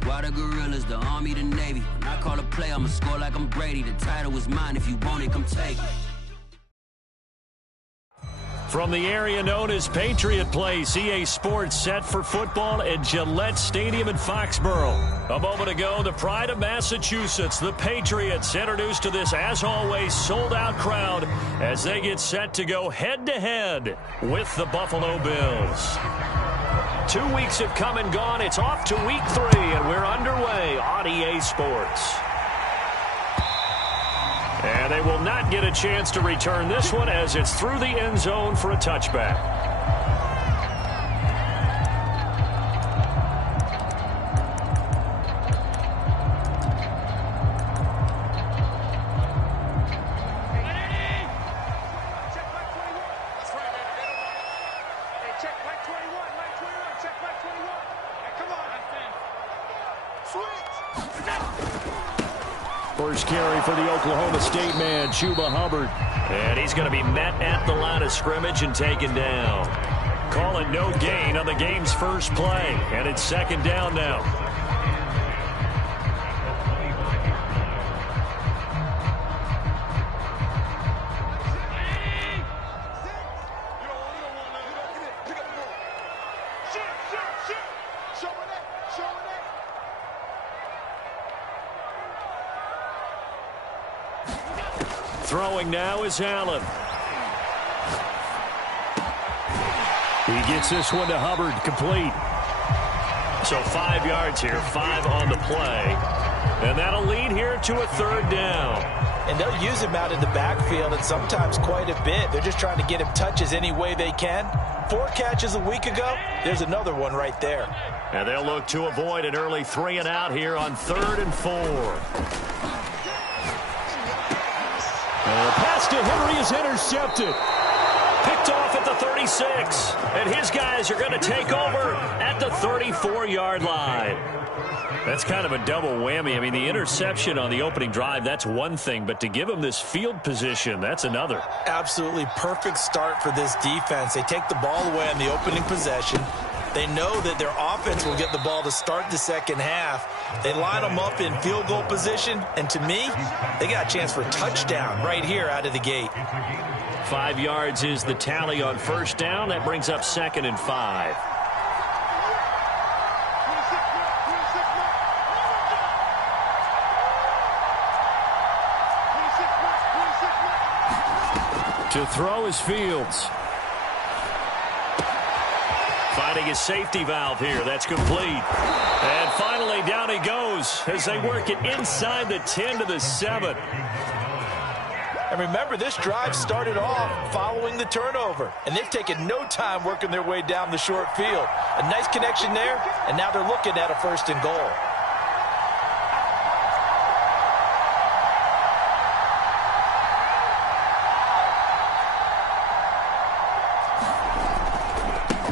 Squad of gorillas, the Army, the Navy. When I call a play, I'ma score like I'm Brady. The title is mine. If you want it, come take it. From the area known as Patriot Place, EA Sports set for football at Gillette Stadium in Foxborough. A moment ago, the pride of Massachusetts, the Patriots, introduced to this, as always, sold-out crowd as they get set to go head-to-head with the Buffalo Bills. 2 weeks have come and gone. It's off to week 3, and we're underway on EA Sports. And they will not get a chance to return this one as it's through the end zone for a touchback. First carry for the Oklahoma State man, Chuba Hubbard. And he's going to be met at the line of scrimmage and taken down. Call it no gain on the game's first play. And it's second down now. Throwing now is Allen. He gets this one to Hubbard, complete. So 5 yards here, 5 on the play. And that'll lead here to a third down. And they'll use him out in the backfield, and sometimes quite a bit. They're just trying to get him touches any way they can. 4 catches a week ago, there's another one right there. And they'll look to avoid an early 3 and out here on 3rd and 4. The pass to Henry is intercepted. Picked off at the 36. And his guys are going to take over at the 34-yard line. That's kind of a double whammy. I mean, the interception on the opening drive, that's one thing. But to give him this field position, that's another. Absolutely perfect start for this defense. They take the ball away on the opening possession. They know that their offense will get the ball to start the second half. They line them up in field goal position, and to me, they got a chance for a touchdown right here out of the gate. 5 yards is the tally on first down. That brings up 2nd and 5. To throw is Fields. Finding his safety valve here. That's complete. And finally, down he goes as they work it inside the 10 to the 7. And remember, this drive started off following the turnover. And they've taken no time working their way down the short field. A nice connection there, and now they're looking at a 1st and goal.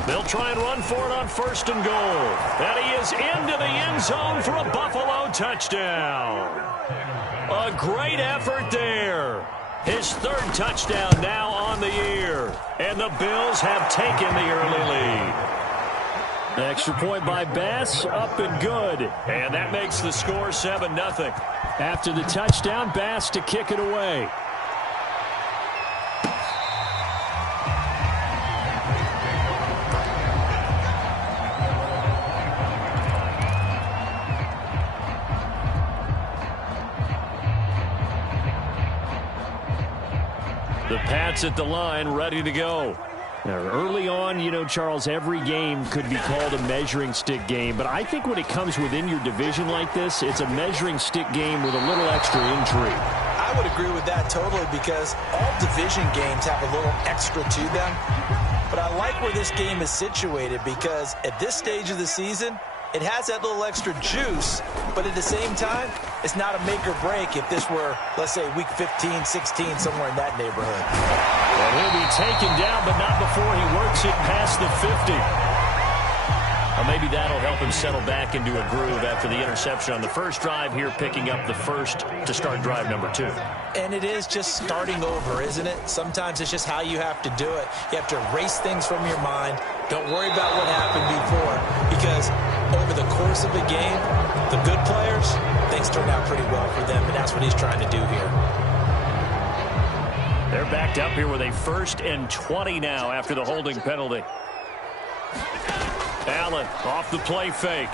They'll try and run for it on 1st and goal. And he is into the end zone for a Buffalo touchdown. A great effort there. His 3rd touchdown now on the year. And the Bills have taken the early lead. Extra point by Bass, up and good. And that makes the score 7-0. After the touchdown, Bass to kick it away. The Pats at the line, ready to go. Now, early on, you know, Charles, every game could be called a measuring stick game. But I think when it comes within your division like this, it's a measuring stick game with a little extra intrigue. I would agree with that totally because all division games have a little extra to them. But I like where this game is situated because at this stage of the season, it has that little extra juice, but at the same time, it's not a make or break if this were, let's say, week 15, 16, somewhere in that neighborhood. And he'll be taken down, but not before he works it past the 50. Well, maybe that'll help him settle back into a groove after the interception on the first drive here, picking up the first to start drive number 2. And it is just starting over, isn't it? Sometimes it's just how you have to do it. You have to erase things from your mind. Don't worry about what happened before, because over the course of a game, the good players, things turn out pretty well for them, and that's what he's trying to do here. They're backed up here with a 1st and 20 now after the holding penalty. Allen off the play fake.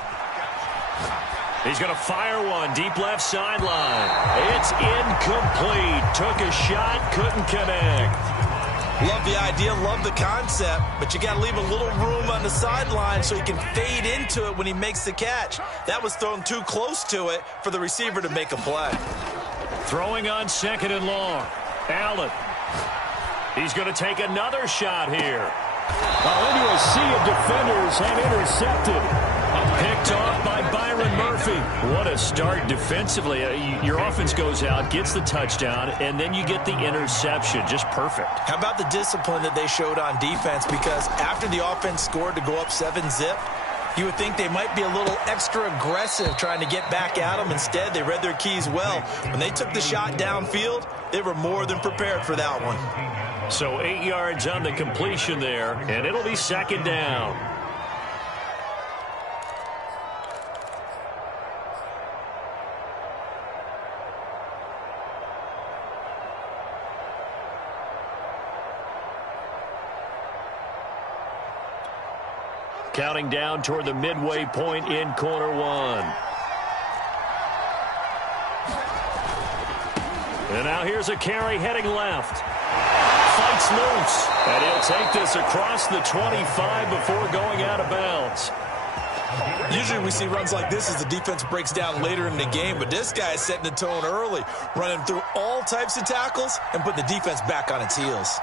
He's going to fire one deep left sideline. It's incomplete. Took a shot, couldn't connect. Love the idea, love the concept, but you got to leave a little room on the sideline so he can fade into it when he makes the catch. That was thrown too close to it for the receiver to make a play. Throwing on 2nd and long. Allen. He's going to take another shot here. Into a sea of defenders and intercepted. Picked off by Byron Murphy. What a start defensively. Your offense goes out, gets the touchdown, and then you get the interception. Just perfect. How about the discipline that they showed on defense? Because after the offense scored to go up 7-zip, you would think they might be a little extra aggressive trying to get back at them. Instead, they read their keys well. When they took the shot downfield, they were more than prepared for that one. So 8 yards on the completion there, and it'll be 2nd down. Counting down toward the midway point in quarter 1. And now here's a carry heading left. Fights loose. And he'll take this across the 25 before going out of bounds. Usually we see runs like this as the defense breaks down later in the game, but this guy is setting the tone early, running through all types of tackles and putting the defense back on its heels.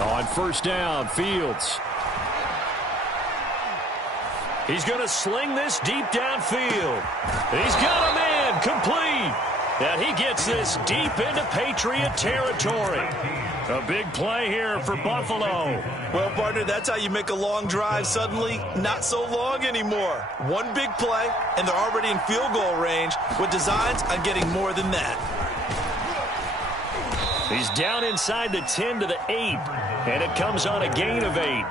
On 1st down, Fields. He's going to sling this deep downfield. He's got him in, complete. And he gets this deep into Patriot territory. A big play here for Buffalo. Well, partner, that's how you make a long drive suddenly not so long anymore. One big play, and they're already in field goal range with designs on getting more than that. He's down inside the 10 to the 8, and it comes on a gain of 8.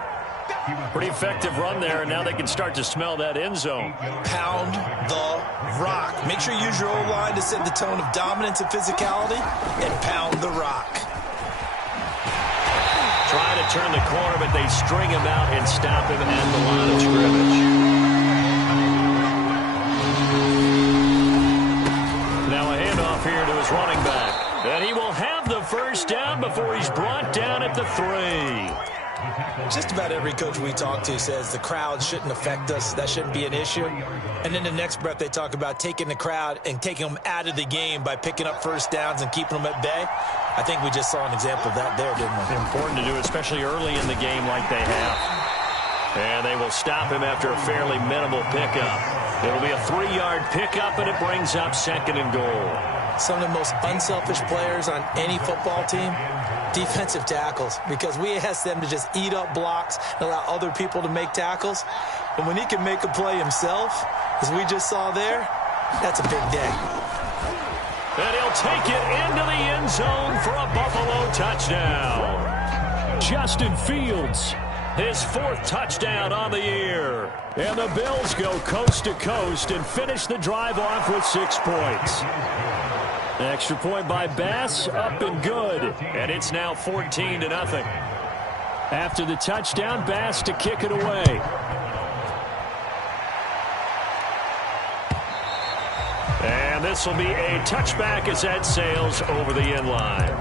Pretty effective run there, and now they can start to smell that end zone. Pound the rock. Make sure you use your O-line to set the tone of dominance and physicality, and pound the rock. Trying to turn the corner, but they string him out and stop him at the line of scrimmage. Now a handoff here to his running back. And he will have the 1st down before he's brought down at the 3. Just about every coach we talk to says the crowd shouldn't affect us. That shouldn't be an issue. And then the next breath they talk about taking the crowd and taking them out of the game by picking up 1st downs and keeping them at bay. I think we just saw an example of that there, didn't we? Important to do, especially early in the game like they have. And they will stop him after a fairly minimal pickup. It'll be a 3-yard pickup, and it brings up 2nd and goal. Some of the most unselfish players on any football team, defensive tackles, because we ask them to just eat up blocks and allow other people to make tackles. But when he can make a play himself, as we just saw there, that's a big day. And he'll take it into the end zone for a Buffalo touchdown. Justin Fields, his 4th touchdown on the year. And the Bills go coast to coast and finish the drive off with 6 points. Extra point by Bass, up and good. And it's now 14-0. After the touchdown, Bass to kick it away. And this will be a touchback as that sails over the end line.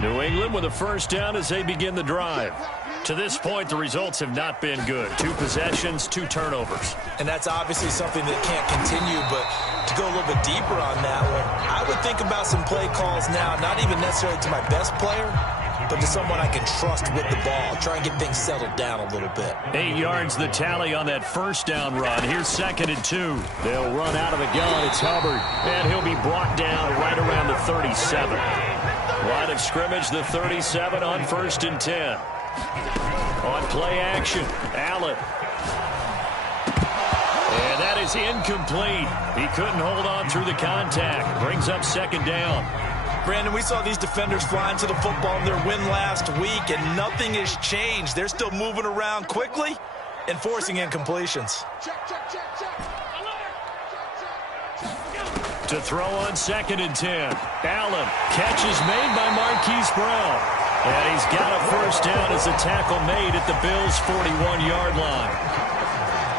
New England with a 1st down as they begin the drive. To this point, the results have not been good. 2 possessions, 2 turnovers. And that's obviously something that can't continue, but to go a little bit deeper on that one, I would think about some play calls now, not even necessarily to my best player, but to someone I can trust with the ball. Try and get things settled down a little bit. 8 yards the tally on that 1st down run. Here's 2nd and 2. They'll run out of the gun. It's Hubbard, and he'll be brought down right around the 37. Line of scrimmage, the 37 on 1st and 10. On play action, Allen. And that is incomplete. He couldn't hold on through the contact. Brings up 2nd down. Brandon, we saw these defenders flying to the football in their win last week, and nothing has changed. They're still moving around quickly and forcing incompletions. To throw on 2nd and 10. Allen. Catch is made by Marquise Brown. And he's got a first down as a tackle made at the Bills' 41-yard line.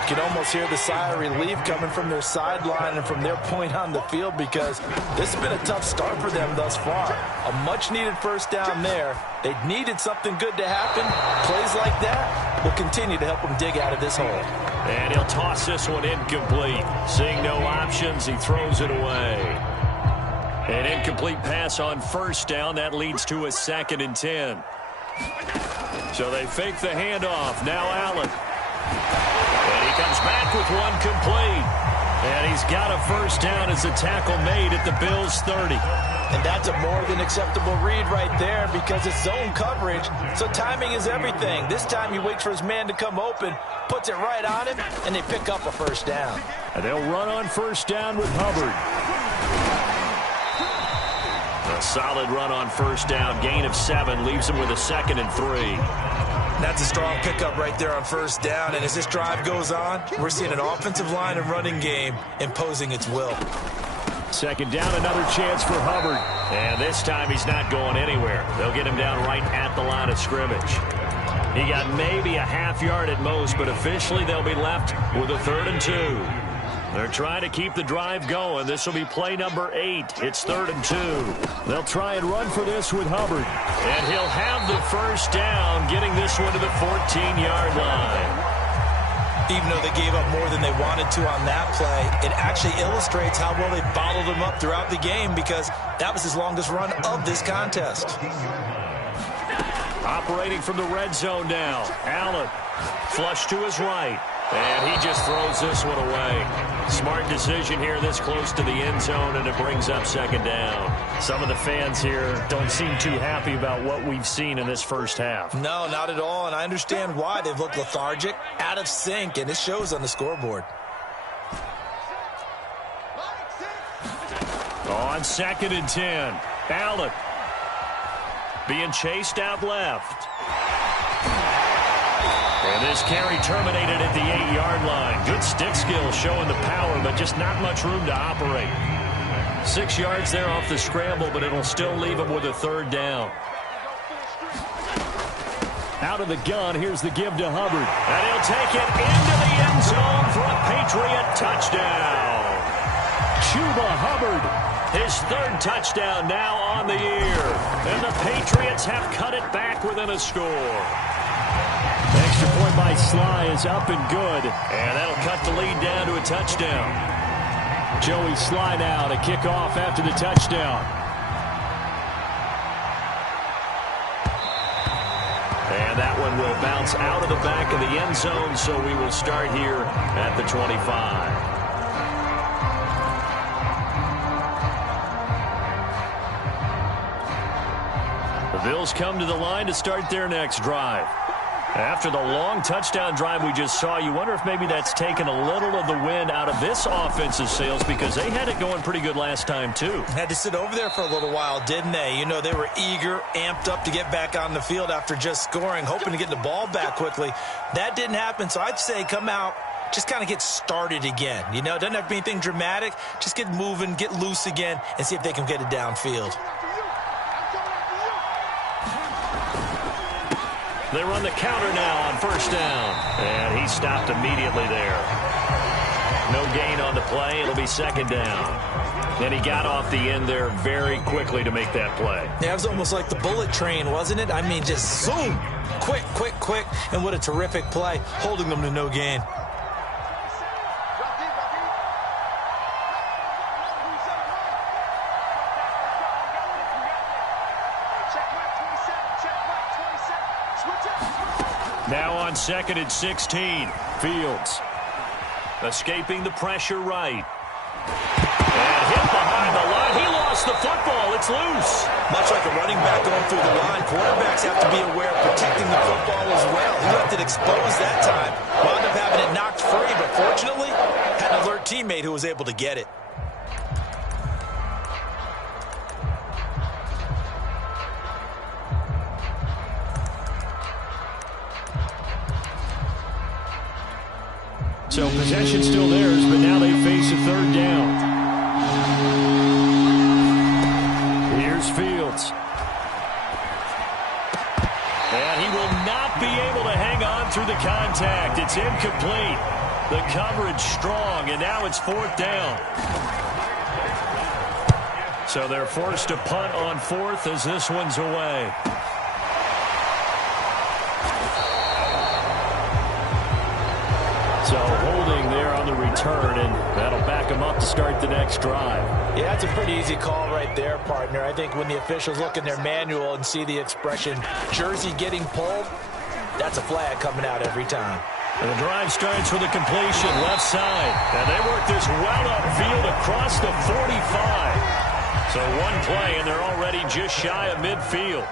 You can almost hear the sigh of relief coming from their sideline and from their point on the field, because this has been a tough start for them thus far. A much-needed first down there. They needed something good to happen. Plays like that will continue to help them dig out of this hole. And he'll toss this one incomplete. Seeing no options, he throws it away. An incomplete pass on first down. That leads to a 2nd and 10. So they fake the handoff. Now Allen. And he comes back with one complete. And he's got a first down as a tackle made at the Bills' 30. And that's a more than acceptable read right there, because it's zone coverage, so timing is everything. This time he waits for his man to come open, puts it right on him, and they pick up a first down. And they'll run on first down with Hubbard. A solid run on first down. Gain of 7 leaves him with a 2nd and 3. That's a strong pickup right there on first down. And as this drive goes on, we're seeing an offensive line and running game imposing its will. 2nd down, another chance for Hubbard. And this time he's not going anywhere. They'll get him down right at the line of scrimmage. He got maybe a half yard at most, but officially they'll be left with a 3rd and 2. They're trying to keep the drive going. This will be play number 8. It's 3rd and 2. They'll try and run for this with Hubbard. And he'll have the first down, getting this one to the 14-yard line. Even though they gave up more than they wanted to on that play, it actually illustrates how well they bottled him up throughout the game, because that was his longest run of this contest. Operating from the red zone now. Allen, flush to his right. And he just throws this one away. Smart decision here this close to the end zone, and it brings up 2nd down. Some of the fans here don't seem too happy about what we've seen in this first half. No, not at all, and I understand why. They've looked lethargic, out of sync, and it shows on the scoreboard. On 2nd and 10, Allen being chased out left. And this carry terminated at the 8-yard line. Good stick skill showing the power, but just not much room to operate. 6 yards there off the scramble, but it'll still leave him with a 3rd down. Out of the gun, here's the give to Hubbard. And he'll take it into the end zone for a Patriot touchdown. Chuba Hubbard. His 3rd touchdown now on the year. And the Patriots have cut it back within a score. Extra point by Sly is up and good. And that'll cut the lead down to a touchdown. Joey Sly now to kick off after the touchdown. And that one will bounce out of the back of the end zone, so we will start here at the 25. The Bills come to the line to start their next drive. After the long touchdown drive we just saw, you wonder if maybe that's taken a little of the wind out of this offensive sails, because they had it going pretty good last time too. Had to sit over there for a little while, didn't they? You know, they were eager, amped up to get back on the field after just scoring, hoping to get the ball back quickly. That didn't happen, so I'd say come out, just kind of get started again. You know, it doesn't have to be anything dramatic. Just get moving, get loose again, and see if they can get it downfield. They run the counter now on first down. And he stopped immediately there. No gain on the play. It'll be 2nd down. And he got off the end there very quickly to make that play. Yeah, it was almost like the bullet train, wasn't it? I mean, just zoom. Quick, quick, quick. And what a terrific play, holding them to no gain. Now on 2nd and 16. Fields escaping the pressure right. And hit behind the line. He lost the football. It's loose. Much like a running back going through the line, quarterbacks have to be aware of protecting the football as well. He left it exposed that time. Wound up having it knocked free, but fortunately, had an alert teammate who was able to get it. So possession still theirs, but now they face a third down. Here's Fields. And he will not be able to hang on through the contact. It's incomplete. The coverage strong, and now it's fourth down. So they're forced to punt on fourth as this one's away. So holding there on the return, and that'll back them up to start the next drive. Yeah, that's a pretty easy call right there, partner. I think when the officials look in their manual and see the expression jersey getting pulled, that's a flag coming out every time. And the drive starts with a completion left side. And they work this well upfield across the 45. So one play, and they're already just shy of midfield.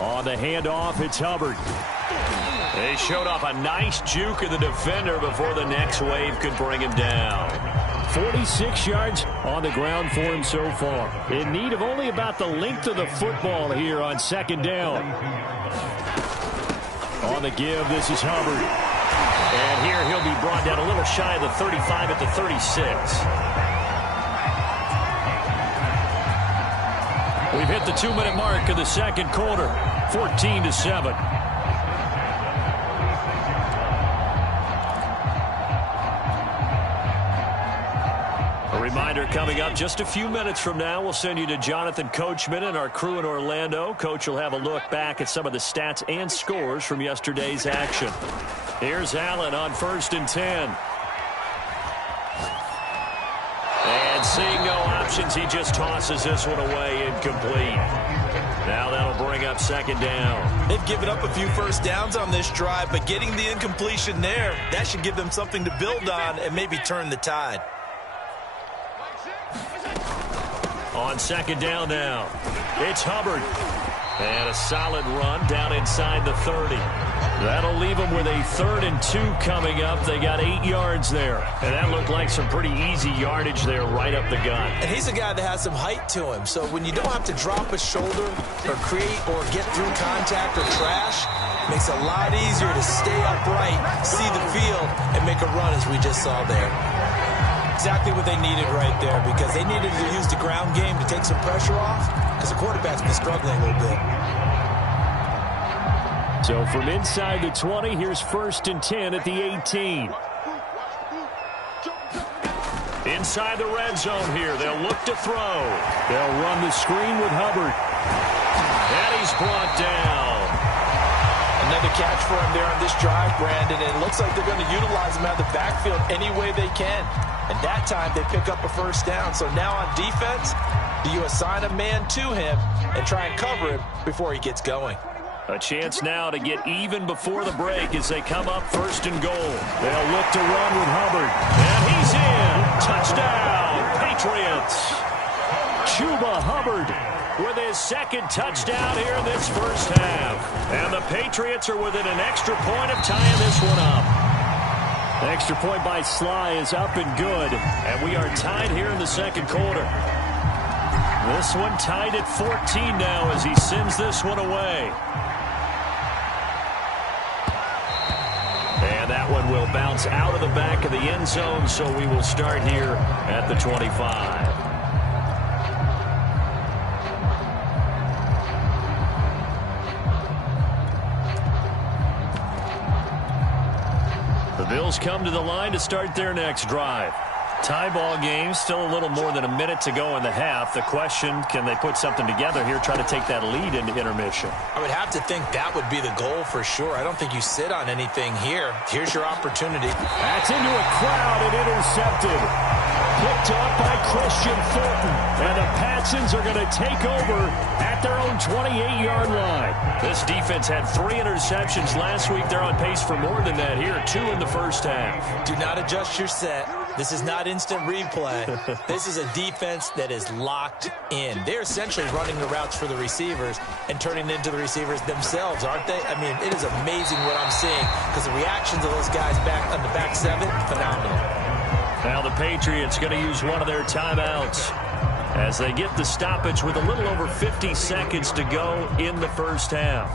On the handoff, it's Hubbard. They showed off a nice juke of the defender before the next wave could bring him down. 46 yards on the ground for him so far. In need of only about the length of the football here on second down. On the give, this is Hubbard. And here he'll be brought down a little shy of the 35 at the 36. We've hit the 2-minute mark of the second quarter, 14-7. A reminder coming up just a few minutes from now, we'll send you to Jonathan Coachman and our crew in Orlando. Coach will have a look back at some of the stats and scores from yesterday's action. Here's Allen on 1st and 10. And seeing no options, he just tosses this one away, incomplete. Now that'll bring up second down. They've given up a few first downs on this drive, but getting the incompletion there, that should give them something to build on and maybe turn the tide. On second down now, it's Hubbard. And a solid run down inside the 30. That'll leave them with a 3rd and 2 coming up. They got 8 yards there. And that looked like some pretty easy yardage there right up the gut. And he's a guy that has some height to him. So when you don't have to drop a shoulder or create or get through contact or trash, it makes it a lot easier to stay upright, see the field, and make a run as we just saw there. Exactly what they needed right there, because they needed to use the ground game to take some pressure off, because the quarterback's been struggling a little bit. So from inside the 20, here's 1st and 10 at the 18. Inside the red zone here, they'll look to throw. They'll run the screen with Hubbard. And he's brought down. Another catch for him there on this drive, Brandon, and it looks like they're going to utilize him out of the backfield any way they can. And that time they pick up a first down. So now on defense, do you assign a man to him and try and cover him before he gets going? A chance now to get even before the break as they come up 1st and goal. They'll look to run with Hubbard. And he's in. Touchdown, Patriots. Chuba Hubbard with his 2nd touchdown here in this first half. And the Patriots are within an extra point of tying this one up. The extra point by Sly is up and good. And we are tied here in the second quarter. This one tied at 14 now as he sends this one away. And that one will bounce out of the back of the end zone, so we will start here at the 25. The Bills come to the line to start their next drive. Tie ball game, still a little more than a minute to go in the half. The question, can they put something together here, try to take that lead into intermission? I would have to think that would be the goal for sure. I don't think you sit on anything here. Here's your opportunity. That's into a crowd and intercepted. Picked up by Christian Fulton. And the Patsons are going to take over at their own 28-yard line. This defense had 3 interceptions last week. They're on pace for more than that here. 2 in the first half. Do not adjust your set. This is not instant replay. This is a defense that is locked in. They're essentially running the routes for the receivers and turning into the receivers themselves, aren't they? I mean, it is amazing what I'm seeing because the reactions of those guys back on the back 7, phenomenal. Now the Patriots going to use one of their timeouts as they get the stoppage with a little over 50 seconds to go in the first half.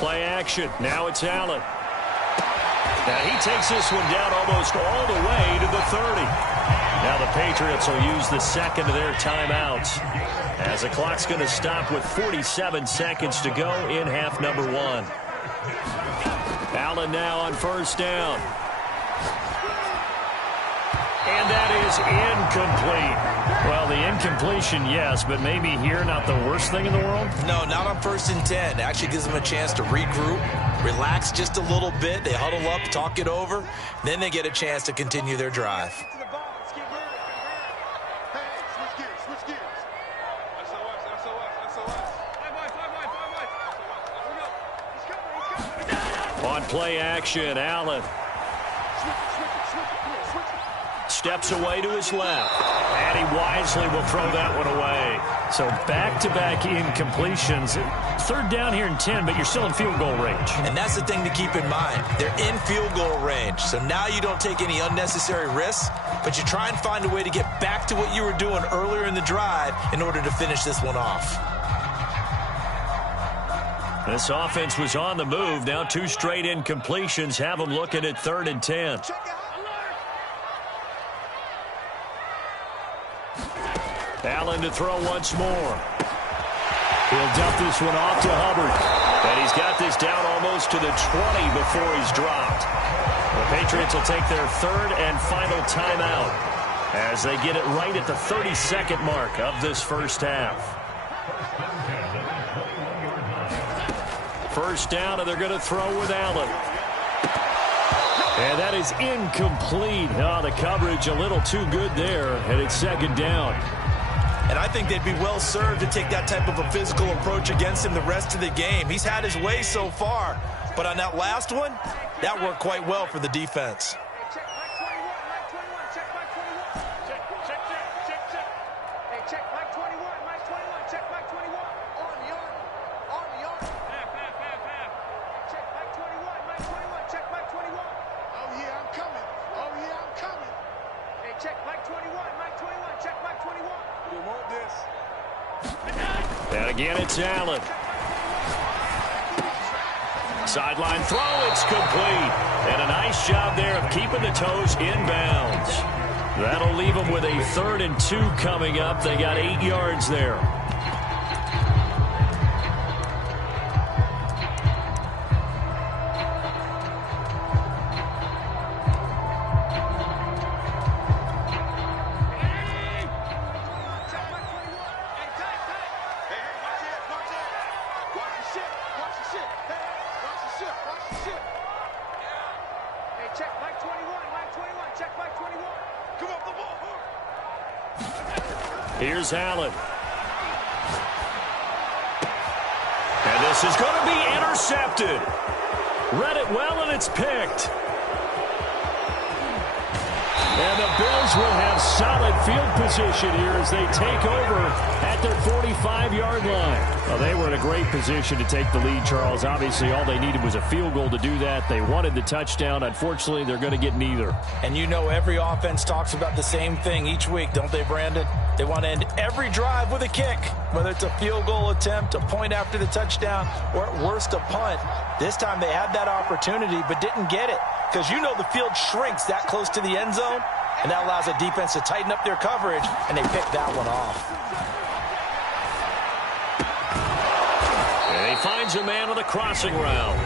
Play action. Now it's Allen. Now he takes this one down almost all the way to the 30. Now the Patriots will use the second of their timeouts as the clock's going to stop with 47 seconds to go in half number one. Allen now on first down. And that is incomplete. Well, the incompletion, yes, but maybe here not the worst thing in the world? No, not on 1st and 10. Actually gives them a chance to regroup, relax just a little bit. They huddle up, talk it over. Then they get a chance to continue their drive. On play action, Allen steps away to his left, and he wisely will throw that one away. So back-to-back incompletions. 3rd down here in 10, but you're still in field goal range. And that's the thing to keep in mind. They're in field goal range. So now you don't take any unnecessary risks, but you try and find a way to get back to what you were doing earlier in the drive in order to finish this one off. This offense was on the move. Now 2 straight incompletions have them looking at 3rd and 10. Allen to throw once more. He'll dump this one off to Hubbard. And he's got this down almost to the 20 before he's dropped. The Patriots will take their 3rd and final timeout as they get it right at the 32nd mark of this first half. First down, and they're going to throw with Allen. And that is incomplete. Oh, the coverage a little too good there, and it's 2nd down. And I think they'd be well served to take that type of a physical approach against him the rest of the game. He's had his way so far, but on that last one, that worked quite well for the defense. And again, it's Allen. Sideline throw, it's complete. And a nice job there of keeping the toes inbounds. That'll leave them with a 3rd and 2 coming up. They got 8 yards there. Here's Allen. And this is going to be intercepted. Read it well, and it's picked. And the Bills will have solid field position here as they take over at their 45-yard line. Well, they were in a great position to take the lead, Charles. Obviously, all they needed was a field goal to do that. They wanted the touchdown. Unfortunately, they're going to get neither. And you know every offense talks about the same thing each week, don't they, Brandon? They want to end every drive with a kick, whether it's a field goal attempt, a point after the touchdown, or at worst a punt. This time they had that opportunity but didn't get it because you know the field shrinks that close to the end zone, and that allows a defense to tighten up their coverage, and they picked that one off. And he finds a man on the crossing route.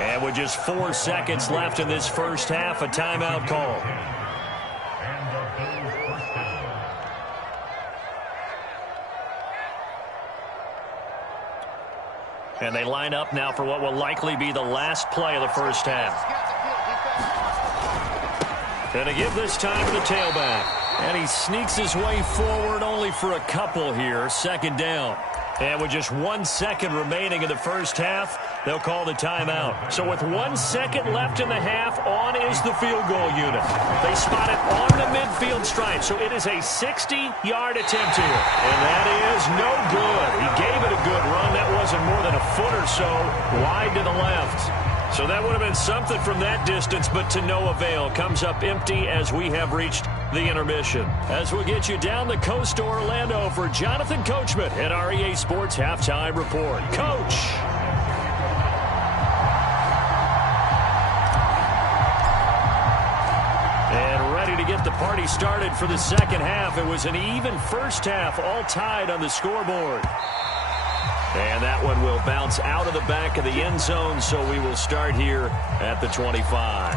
And with just 4 seconds left in this first half, a timeout call. And they line up now for what will likely be the last play of the first half. And to give this time to the tailback. And he sneaks his way forward only for a couple here. 2nd down. And with just 1 second remaining in the first half, They'll call the timeout. So with 1 second left in the half, on is the field goal unit. They spot it on the midfield stripe, so it is a 60-yard attempt here. And that is no good. He gave it a good run. That wasn't more than a foot or so wide to the left. So that would have been something from that distance, but to no avail. Comes up empty as we have reached the intermission. As we'll get you down the coast to Orlando for Jonathan Coachman at our EA Sports Halftime Report. Coach! And ready to get the party started for the second half. It was an even first half, all tied on the scoreboard. And that one will bounce out of the back of the end zone, so we will start here at the 25.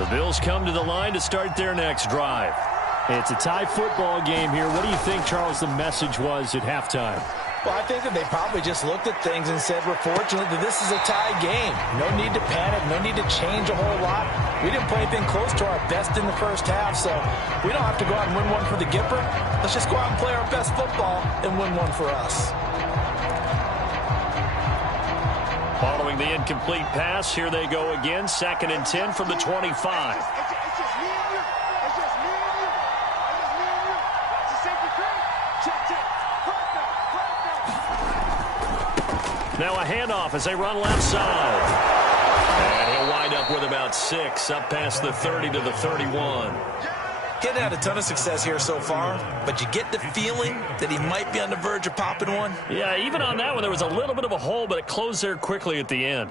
The Bills come to the line to start their next drive. It's a tie football game here. What do you think, Charles, the message was at halftime? Well, I think that they probably just looked at things and said, we're fortunate that this is a tie game. No need to panic, no need to change a whole lot. We didn't play anything close to our best in the first half, so we don't have to go out and win one for the Gipper. Let's just go out and play our best football and win one for us. Following the incomplete pass, here they go again. 2nd and 10 from the 25. Now a handoff as they run left side. And he'll wind up with about 6, up past the 30 to the 31. Getting had a ton of success here so far, but you get the feeling that he might be on the verge of popping one. Yeah, even on that one, there was a little bit of a hole, but it closed there quickly at the end.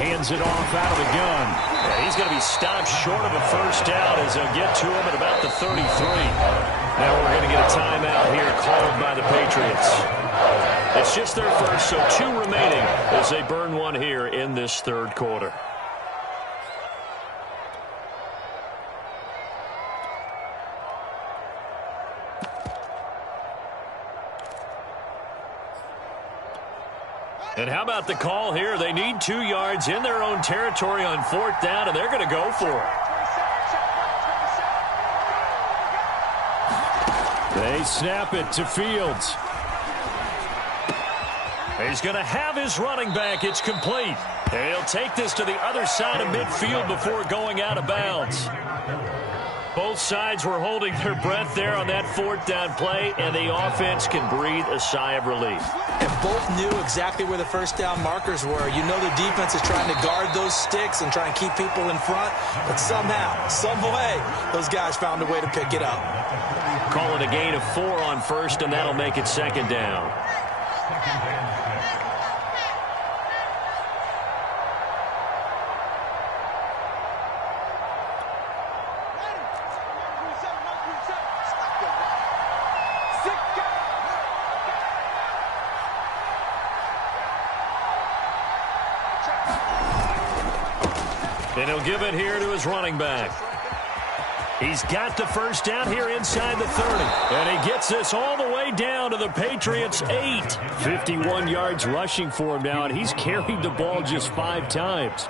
Hands it off out of the gun. Yeah, he's going to be stopped short of a first down as they'll get to him at about the 33. Now we're going to get a timeout here called by the Patriots. It's just their first, so 2 remaining as they burn one here in this third quarter. And how about the call here? They need 2 yards in their own territory on 4th down, and they're going to go for it. They snap it to Fields. He's going to have his running back. It's complete. And he'll take this to the other side of midfield before going out of bounds. Both sides were holding their breath there on that 4th down play, and the offense can breathe a sigh of relief. And both knew exactly where the first down markers were. You know the defense is trying to guard those sticks and try and keep people in front, but somehow, some way, those guys found a way to pick it up. Call it a gain of 4 on 1st, and that'll make it 2nd down. And he'll give it here to his running back. He's got the first down here inside the 30. And he gets this all the way down to the Patriots' 8. 51 yards rushing for him now, and he's carried the ball just 5 times.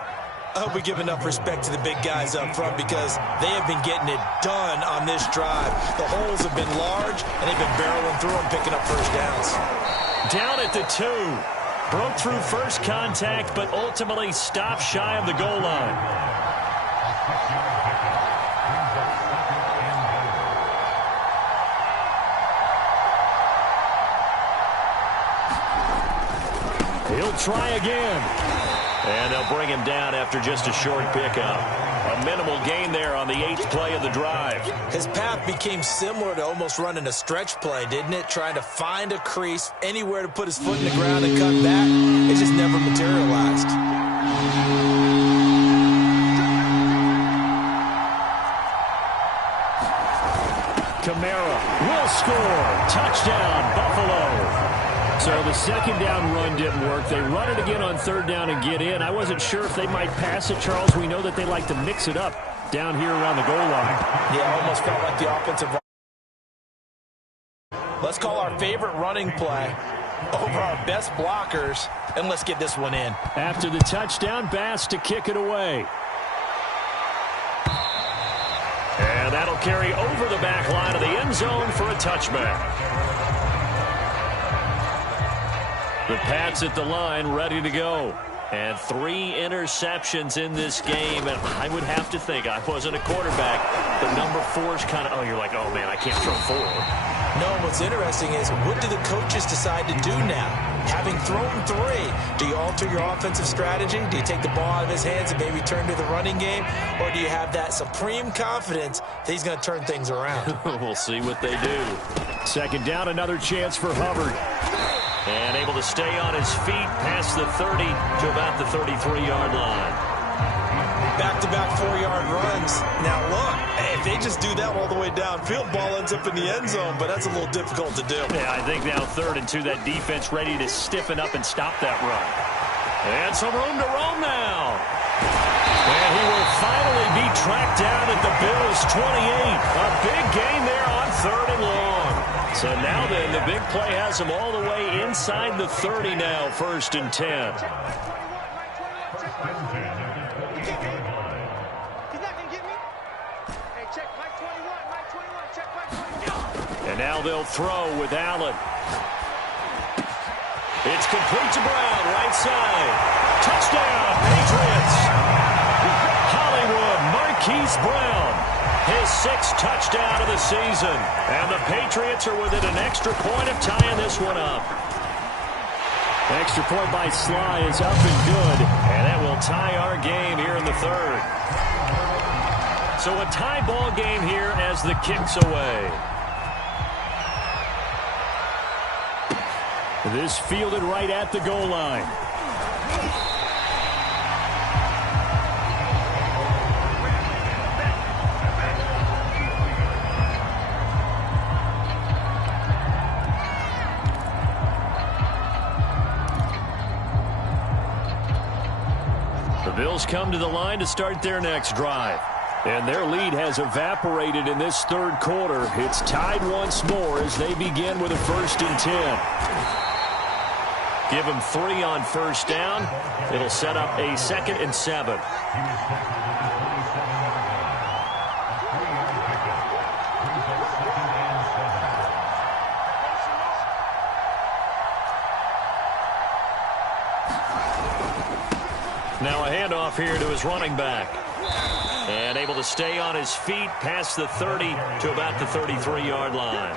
I hope we give enough respect to the big guys up front because they have been getting it done on this drive. The holes have been large, and they've been barreling through them, picking up first downs. Down at the 2. Broke through first contact, but ultimately stopped shy of the goal line. He'll try again. And they'll bring him down after just a short pickup. A minimal gain there on the 8th play of the drive. His path became similar to almost running a stretch play, didn't it? Trying to find a crease, anywhere to put his foot in the ground and cut back. It just never materialized. Kamara will score. Touchdown, Buffalo. So the 2nd down run didn't work. They run it again on 3rd down and get in. I wasn't sure if they might pass it, Charles. We know that they like to mix it up. down here around the goal line. Yeah, almost felt like the offensive line. Let's call our favorite running play over our best blockers, and let's get this one in. After the touchdown, Bass to kick it away. And that'll carry over the back line of the end zone for a touchback. The Pats at the line, ready to go. And 3 interceptions in this game, and I would have to think, I wasn't a quarterback, but number 4 is kind of, oh, you're like, oh, man, I can't throw 4. No, what's interesting is, what do the coaches decide to do now? Having thrown 3, do you alter your offensive strategy? Do you take the ball out of his hands and maybe turn to the running game? Or do you have that supreme confidence that he's going to turn things around? We'll see what they do. Second down, another chance for Hubbard. And able to stay on his feet past the 30 to about the 33-yard line. Back-to-back 4-yard runs. Now, look, if they just do that all the way downfield, ball ends up in the end zone, but that's a little difficult to do. Yeah, I think now 3rd and 2, that defense ready to stiffen up and stop that run. And some room to roam now. And he will finally be tracked down at the Bills' 28. A big gain there on 3rd and long. So now then, the big play has him all the way inside the 30 now, 1st and 10. And now they'll throw with Allen. It's complete to Brown, right side. Touchdown, Patriots. Hollywood Marquise Brown, his 6th touchdown of the season. And the Patriots are within an extra point of tying this one up. Extra point by Sly is up and good. And that will tie our game here in the 3rd. So a tie ball game here as the kick's away. This fielded right at the goal line. The Bills come to the line to start their next drive. And their lead has evaporated in this 3rd quarter. It's tied once more as they begin with a 1st and 10. Give them 3 on 1st down. It'll set up a 2nd and 7. Now a handoff here to his running back. And able to stay on his feet past the 30 to about the 33-yard line.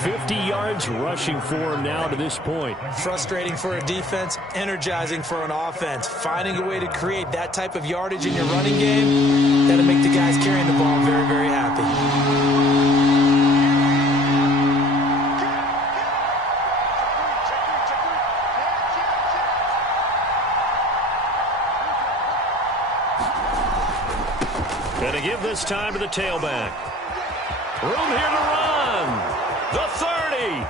50 yards rushing for him now to this point. Frustrating for a defense, energizing for an offense. Finding a way to create that type of yardage in your running game, that'll make the guys carrying the ball very, very happy. Going to give this time to the tailback. Room here to run. The 30,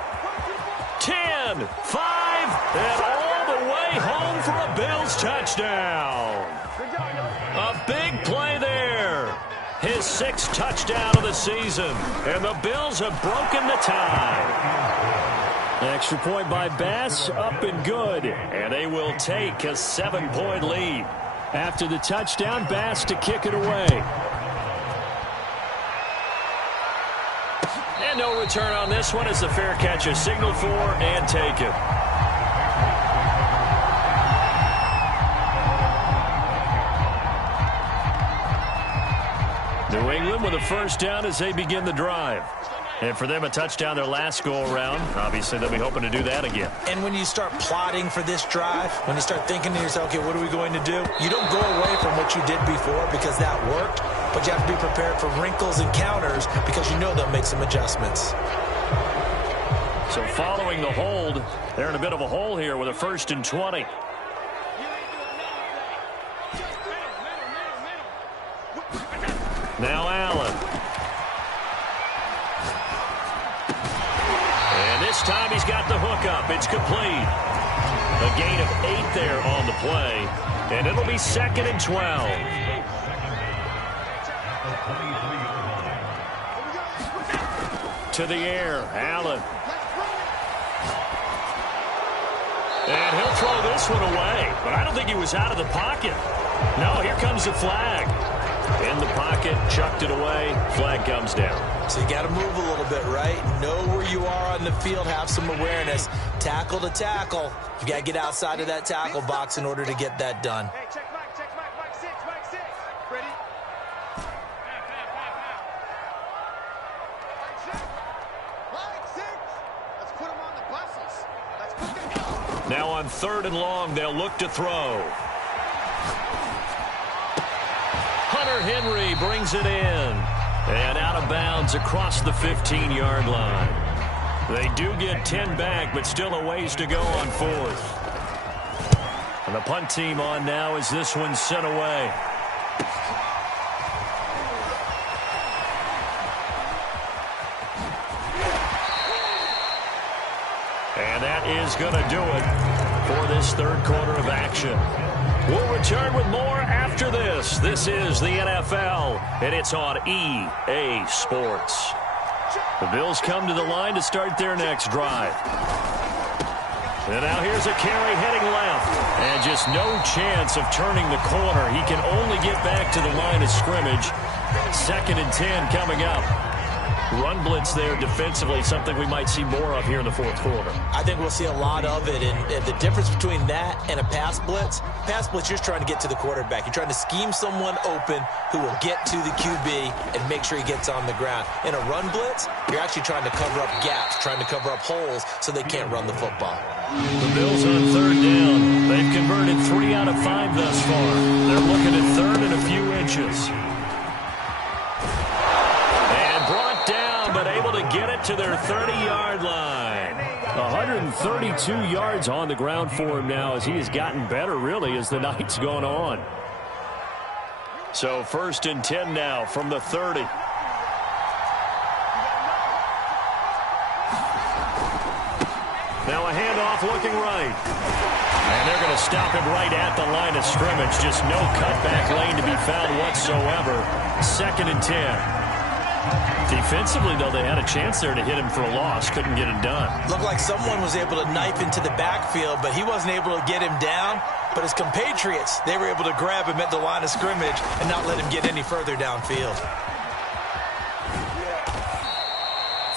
10, 5, and all the way home for a Bills touchdown. A big play there. His 6th touchdown of the season, and the Bills have broken the tie. Extra point by Bass, up and good, and they will take a 7-point lead. After the touchdown, Bass to kick it away. And no return on this one as the fair catch is signaled for and taken. New England with a 1st down as they begin the drive. And for them, a touchdown their last go-around. Obviously, they'll be hoping to do that again. And when you start plotting for this drive, when you start thinking to yourself, okay, what are we going to do? You don't go away from what you did before because that worked, but you have to be prepared for wrinkles and counters because you know they'll make some adjustments. So following the hold, they're in a bit of a hole here with a 1st and 20. Now Allen. And this time he's got the hook up. It's complete. A gain of 8 there on the play. And it'll be 2nd and 12. To the air, Allen. And he'll throw this one away, but I don't think he was out of the pocket. No, here comes the flag. In the pocket, chucked it away, flag comes down. So you got to move a little bit, right? Know where you are on the field, have some awareness. Tackle to tackle. You got to get outside of that tackle box in order to get that done. Hey, check Mike 6, Mike 6. Ready? Mike 6. Let's put him on the buses. Let's put them. Now on 3rd and long, they'll look to throw. Hunter Henry brings it in. And out of bounds across the 15-yard line. They do get 10 back, but still a ways to go on 4th. And the punt team on now as this one's sent away. And that is going to do it for this 3rd quarter of action. We'll return with more after this. This is the NFL, and it's on EA Sports. The Bills come to the line to start their next drive. And now here's a carry heading left. And just no chance of turning the corner. He can only get back to the line of scrimmage. 2nd and 10 coming up. Run blitz there defensively, something we might see more of here in the 4th quarter. I think we'll see a lot of it, and the difference between that and a pass blitz, you're just trying to get to the quarterback. You're trying to scheme someone open who will get to the QB and make sure he gets on the ground. In a run blitz, you're actually trying to cover up gaps, trying to cover up holes so they can't run the football. The Bills on 3rd down. They've converted 3 out of 5 thus far. They're looking at 3rd and a few inches. But able to get it to their 30-yard line. 132 yards on the ground for him now as he has gotten better, really, as the night's gone on. So 1st and 10 now from the 30. Now a handoff looking right. And they're going to stop him right at the line of scrimmage. Just no cutback lane to be found whatsoever. 2nd and 10. Defensively, though, they had a chance there to hit him for a loss. Couldn't get it done. Looked like someone was able to knife into the backfield, but he wasn't able to get him down. But his compatriots, they were able to grab him at the line of scrimmage and not let him get any further downfield.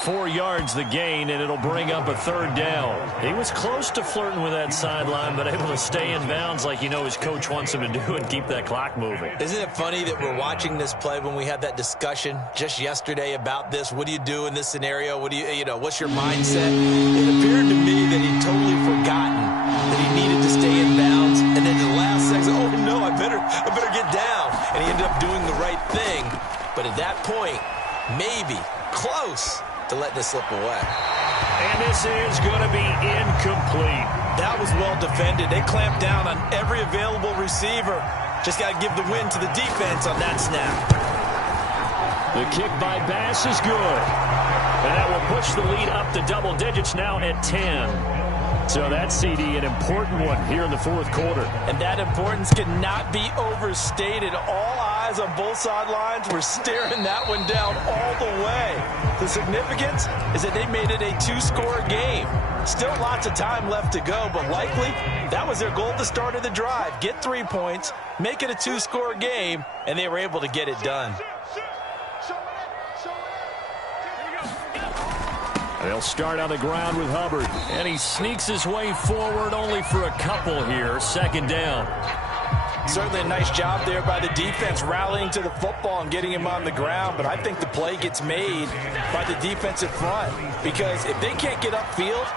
4 yards the gain, and it'll bring up a 3rd down. He was close to flirting with that sideline, but able to stay in bounds like his coach wants him to do and keep that clock moving. Isn't it funny that we're watching this play when we had that discussion just yesterday about this? What do you do in this scenario? What do what's your mindset? It appeared to me that he'd totally forgotten that he needed to stay in bounds, and then the last second, oh no, I better get down. And he ended up doing the right thing. But at that point, maybe close to let this slip away. And this is going to be incomplete. That was well defended. They clamped down on every available receiver. Just got to give the win to the defense on that snap. The kick by Bass is good. And that will push the lead up to double digits now at 10. So that CD, an important one here in the 4th quarter. And that importance cannot be overstated. All eyes on both sidelines were staring that one down all the way. The significance is that they made it a 2-score game. Still lots of time left to go, but likely that was their goal at the start of the drive. Get 3 points, make it a 2-score game, and they were able to get it done. They'll start on the ground with Hubbard, and he sneaks his way forward only for a couple here. 2nd down. Certainly a nice job there by the defense rallying to the football and getting him on the ground, but I think the play gets made by the defensive front because if they can't get upfield,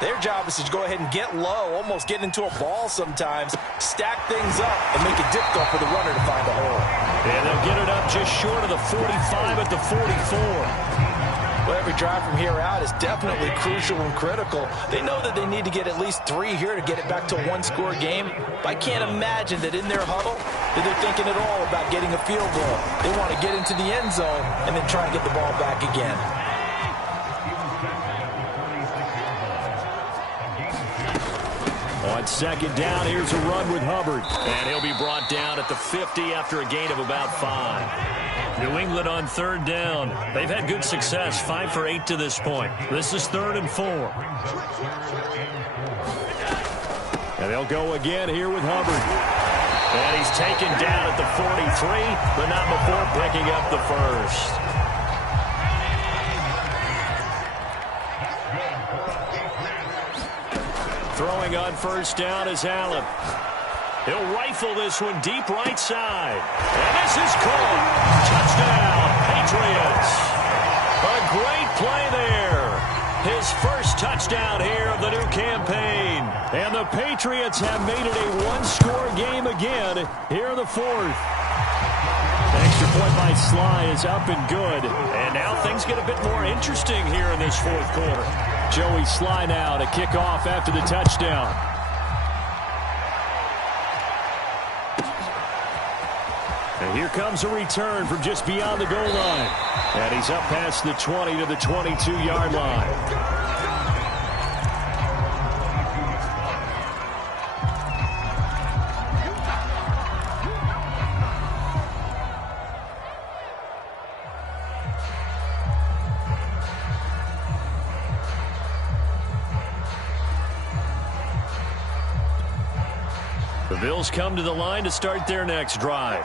their job is to go ahead and get low, almost get into a ball sometimes, stack things up, and make it difficult for the runner to find a hole. And they'll get it up just short of the 45 at the 44. Well, every drive from here out is definitely crucial and critical. They know that they need to get at least 3 here to get it back to a 1-score game. But I can't imagine that in their huddle that they're thinking at all about getting a field goal. They want to get into the end zone and then try and get the ball back again. On second down, here's a run with Hubbard. And he'll be brought down at the 50 after a gain of about 5. New England on third down. They've had good success, 5 for 8 to this point. This is 3rd and 4. And they'll go again here with Hubbard. And he's taken down at the 43, but not before picking up the first. Throwing on first down is Allen. He'll rifle this one deep right side. And this is caught. Touchdown, Patriots. A great play there. His first touchdown here of the new campaign. And the Patriots have made it a one-score game again here in the 4th. The extra point by Sly is up and good. And now things get a bit more interesting here in this 4th quarter. Joey Sly now to kick off after the touchdown. And here comes a return from just beyond the goal line. And he's up past the 20 to the 22-yard line. The Bills come to the line to start their next drive.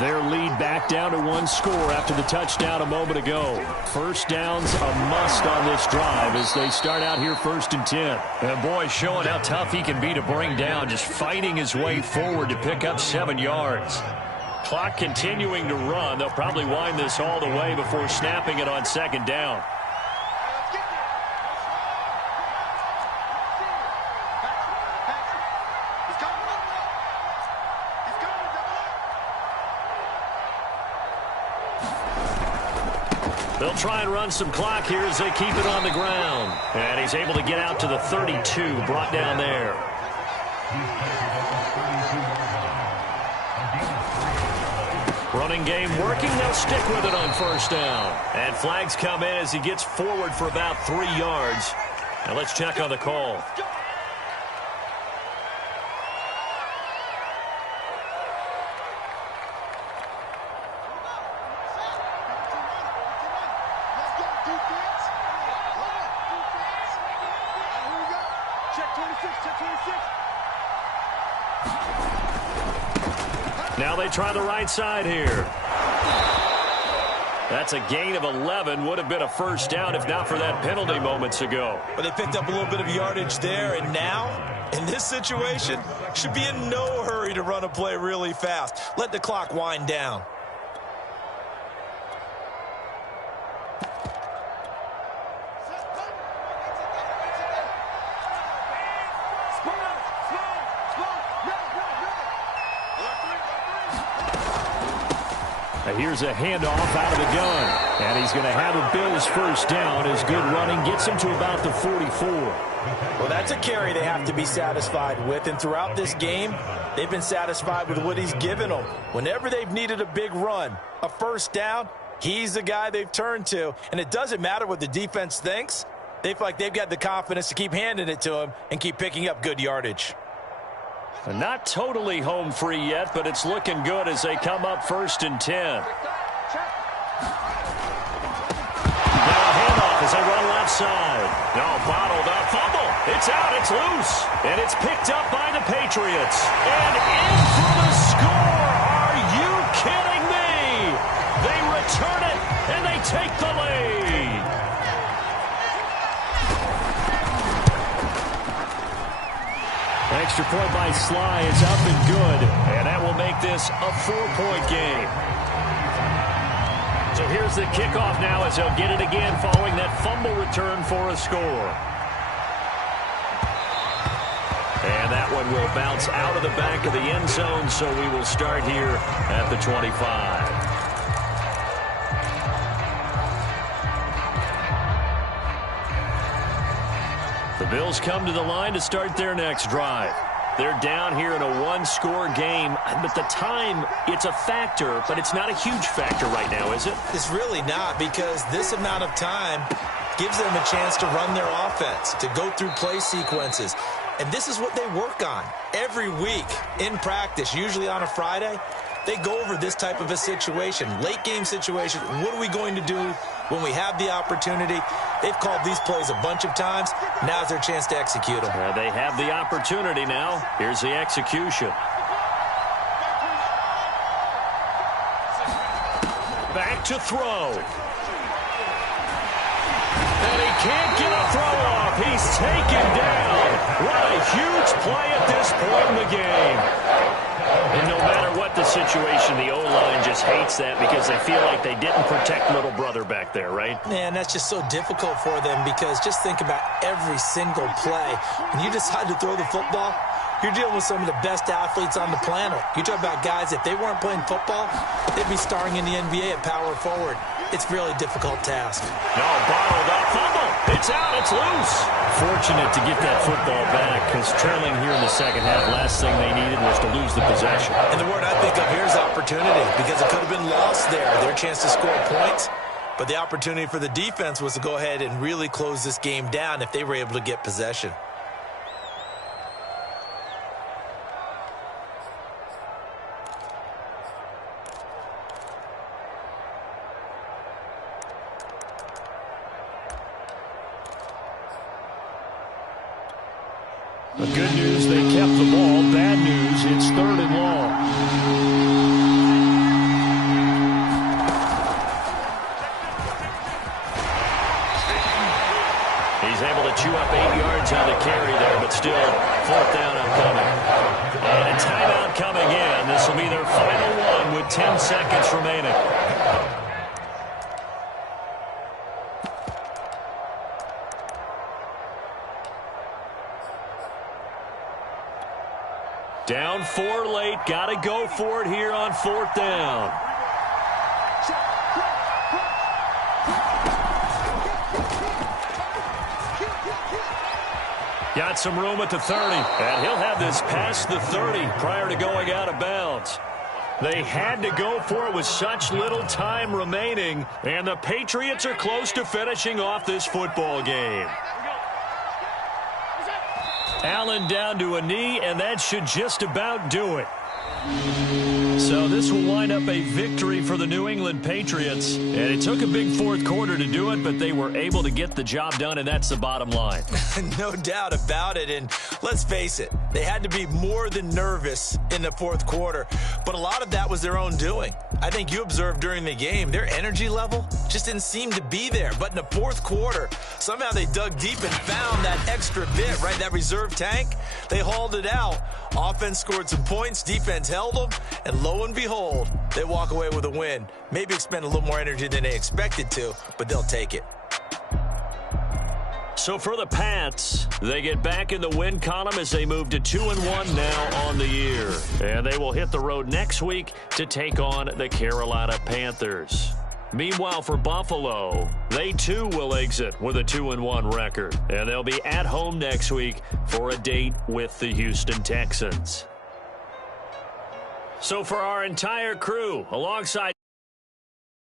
Their lead back down to 1 score after the touchdown a moment ago. First down's a must on this drive as they start out here 1st and 10. And boy, showing how tough he can be to bring down, just fighting his way forward to pick up 7 yards. Clock continuing to run. They'll probably wind this all the way before snapping it on 2nd down. They'll try and run some clock here as they keep it on the ground. And he's able to get out to the 32, brought down there. Running game working. They'll stick with it on first down. And flags come in as he gets forward for about 3 yards. Now let's check on the call. Now they try the right side here. That's a gain of 11. Would have been a first down if not for that penalty moments ago. But they picked up a little bit of yardage there, and now, in this situation, should be in no hurry to run a play really fast. Let the clock wind down. Here's a handoff out of the gun. And he's going to have a Bills first down as good running gets him to about the 44. Well, that's a carry they have to be satisfied with. And throughout this game, they've been satisfied with what he's given them. Whenever they've needed a big run, a first down, he's the guy they've turned to. And it doesn't matter what the defense thinks. They feel like they've got the confidence to keep handing it to him and keep picking up good yardage. Not totally home free yet, but it's looking good as they come up 1st and 10. Now a handoff as they run left side. No, bottled up. Fumble. It's out. It's loose. And it's picked up by the Patriots. And in for the score. Are you kidding me? They return it, and they take the lead. Extra point by Sly is up and good, and that will make this a 4-point game. So here's the kickoff now as they'll get it again following that fumble return for a score. And that one will bounce out of the back of the end zone, so we will start here at the 25. The Bills come to the line to start their next drive. They're down here in a one-score game, but the time, it's a factor, but it's not a huge factor right now, is it? It's really not, because this amount of time gives them a chance to run their offense, to go through play sequences. And this is what they work on every week in practice, usually on a Friday. They go over this type of a situation, late game situation. What are we going to do when we have the opportunity? They've called these plays a bunch of times. Now's their chance to execute them. They have the opportunity now. Here's the execution. Back to throw. And he can't get a throw off. He's taken down. What a huge play at this point in the game. And no matter what the situation, the O-line just hates that because they feel like they didn't protect little brother back there, right? Man, that's just so difficult for them because just think about every single play. When you decide to throw the football, you're dealing with some of the best athletes on the planet. You talk about guys, if they weren't playing football, they'd be starring in the NBA at power forward. It's a really difficult task. No, bottled up fumble. It's out. It's loose. Fortunate to get that football back because trailing here in the second half, last thing they needed was to lose the possession. And the word I think of here is opportunity because it could have been lost there. Their chance to score points. But the opportunity for the defense was to go ahead and really close this game down if they were able to get possession. The good news, they kept the ball. Bad news, it's 3rd and long. He's able to chew up 8 yards on the carry there, but still 4th down upcoming. And a timeout coming in. This will be their final one with 10 seconds remaining. Down 4 late. Got to go for it here on 4th down. Got some room at the 30. And he'll have this past the 30 prior to going out of bounds. They had to go for it with such little time remaining. And the Patriots are close to finishing off this football game. Allen down to a knee, and that should just about do it. So this will wind up a victory for the New England Patriots. And it took a big 4th quarter to do it, but they were able to get the job done, and that's the bottom line. No doubt about it. And let's face it, they had to be more than nervous in the 4th quarter. But a lot of that was their own doing. I think you observed during the game, their energy level just didn't seem to be there. But in the 4th quarter, somehow they dug deep and found that extra bit, right? That reserve tank. They hauled it out. Offense scored some points. Defense held them. And lo and behold, they walk away with a win. Maybe expend a little more energy than they expected to, but they'll take it. So for the Pats, they get back in the win column as they move to 2-1 now on the year. And they will hit the road next week to take on the Carolina Panthers. Meanwhile, for Buffalo, they too will exit with a 2-1 record. And they'll be at home next week for a date with the Houston Texans. So for our entire crew, alongside